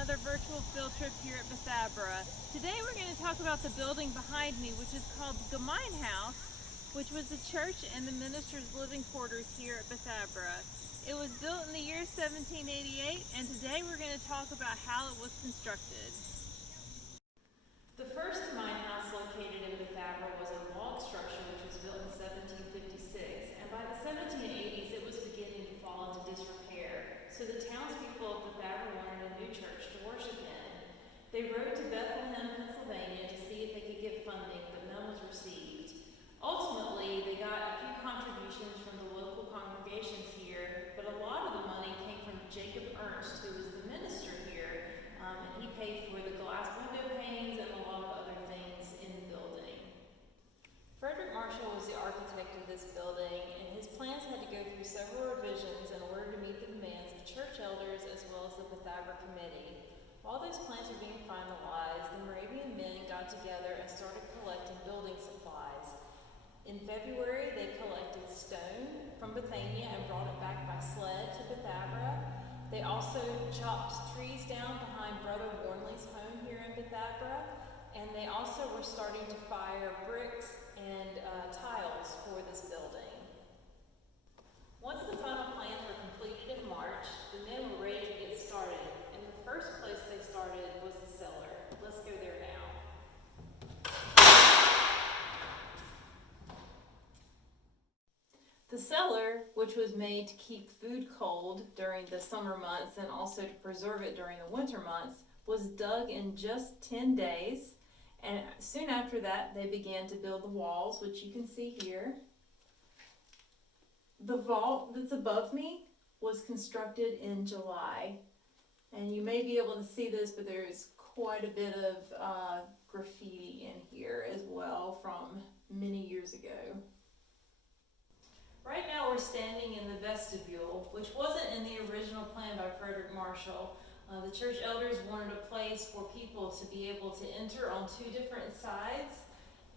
another virtual field trip here at Bethabara. Today we're going to talk about the building behind me, which is called Gemeinhaus, which was the church and the ministers' living quarters here at Bethabara. It was built in the year 1788, and today we're going to talk about how it was constructed. The first Gemeinhaus located in Bethabara was a log structure which was built in 1756, and by the 1780s it was beginning to fall into disrepair. So the townspeople of Bethabara wanted a new church to worship in. They rode to Bethlehem, Pennsylvania to see if they could get funding, but none was received. Ultimately, they got a few contributions from the local congregations here, but a lot of the money came from Jacob Ernst, who was the minister here, and he paid for the glass window panes and a lot of other things in the building. Frederick Marshall was the architect of this building, and his plans had to go through several revisions in order to meet the demands of church elders as well as the Bethabara Committee. While those plans were being finalized, the Moravian men got together and started collecting building supplies. In February, they collected stone from Bethania and brought it back by sled to Bethabara. They also chopped trees down behind Brother Warnley's home here in Bethabara, and they also were starting to fire bricks and tiles for this building. Once the final plans were completed in March, the men were ready to get started, and the first place they started was the cellar. Let's go there now. The cellar, which was made to keep food cold during the summer months and also to preserve it during the winter months, was dug in just 10 days. And soon after that, they began to build the walls, which you can see here. The vault that's above me was constructed in July. And you may be able to see this, but there's quite a bit of graffiti in here as well from many years ago. Right now we're standing in the vestibule, which wasn't in the original plan by Frederick Marshall. The church elders wanted a place for people to be able to enter on two different sides,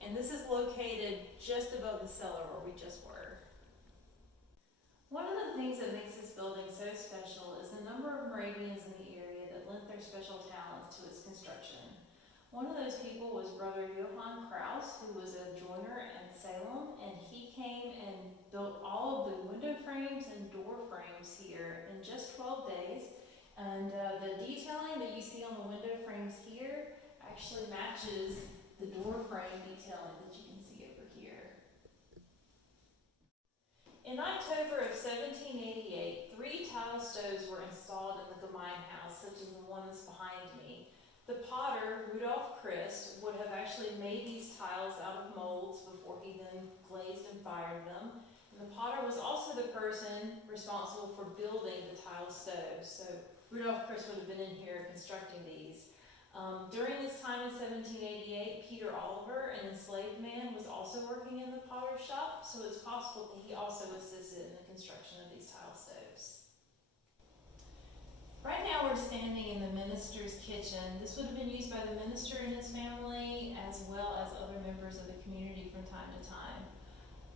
and this is located just above the cellar where we just were. One of the things that makes this building so special is the number of Moravians in the area that lent their special talents to its construction. One of those people was Brother Johann Kraus, who was a joiner in Salem, and he came and built all of the window frames and door frames here in just 12 days. And the detailing that you see on the window frames here actually matches the door frame detailing that you can see over here. In October of 1788, 3 tile stoves were installed in the Gemeinhaus, such as the one that's behind me. The potter, Rudolph Christ, would have actually made these tiles out of molds before he then glazed and fired them. And the potter was also the person responsible for building the tile stoves. So Rudolph Christ would have been in here constructing these. During this time in 1788, Peter Oliver, an enslaved man, was also working in the potter's shop, so it's possible that he also assisted in the construction of these tile stoves. Right now we're standing in the minister's kitchen. This would have been used by the minister and his family, as well as other members of the community from time to time.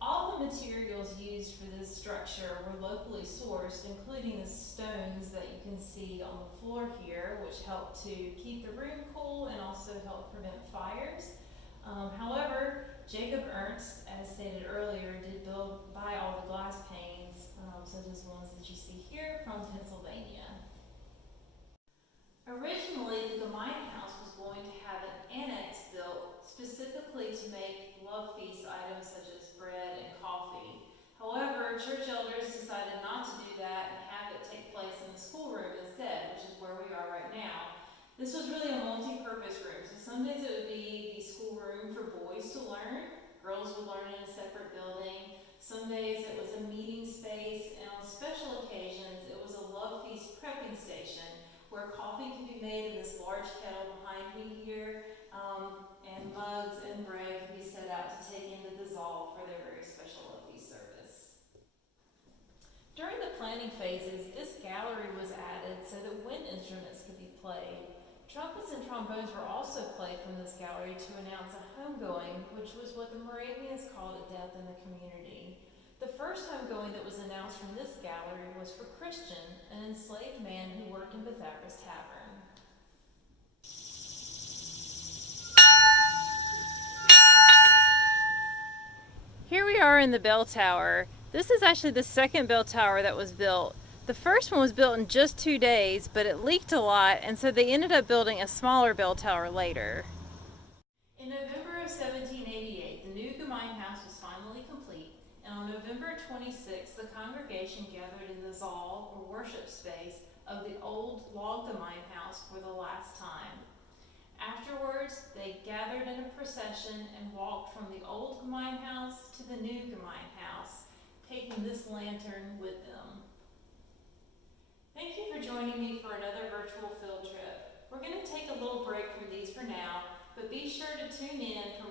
All the materials used for this structure were locally sourced, including the stones that you can see on the floor here, which help to keep the room cool and also help prevent fires. However, Jacob Ernst, as stated earlier, did buy all the glass panes, such as ones that you see here from Pennsylvania. Originally, the Gemeinhaus was going to have an annex built specifically to make love feast items such as bread and coffee. However, church elders decided not to do that and have it take place in the schoolroom instead, which is where we are right now. This was really a multi-purpose room. So some days it would be the schoolroom for boys to learn. Girls would learn in a separate building. Some days it was a meeting space, and on special occasions it was a love feast prepping station where coffee could be made in this large kettle behind me here, and mugs and bread could be set out to take in to dissolve for their very special love feast service. During the planning phases, this gallery was added so that wind instruments could be played. Trumpets and trombones were also played from this gallery to announce a homegoing, which was what the Moravians called a death in the community. The first homegoing that was announced from this gallery was for Christian, an enslaved man who worked in Bethabara's tavern. Here we are in the bell tower. This is actually the second bell tower that was built. The first one was built in just 2 days, but it leaked a lot, and so they ended up building a smaller bell tower later. In November of 1788, the new Gemeinhaus was finally complete, and on November 26th, the congregation gathered in the Saal, or worship space, of the old log Gemeinhaus for the last time. Afterwards, they gathered in a procession and walked from the old Gemeinhaus to the new Gemeinhaus, taking this lantern with them. Thank you for joining me for another virtual field trip. We're going to take a little break from these for now, but be sure to tune in for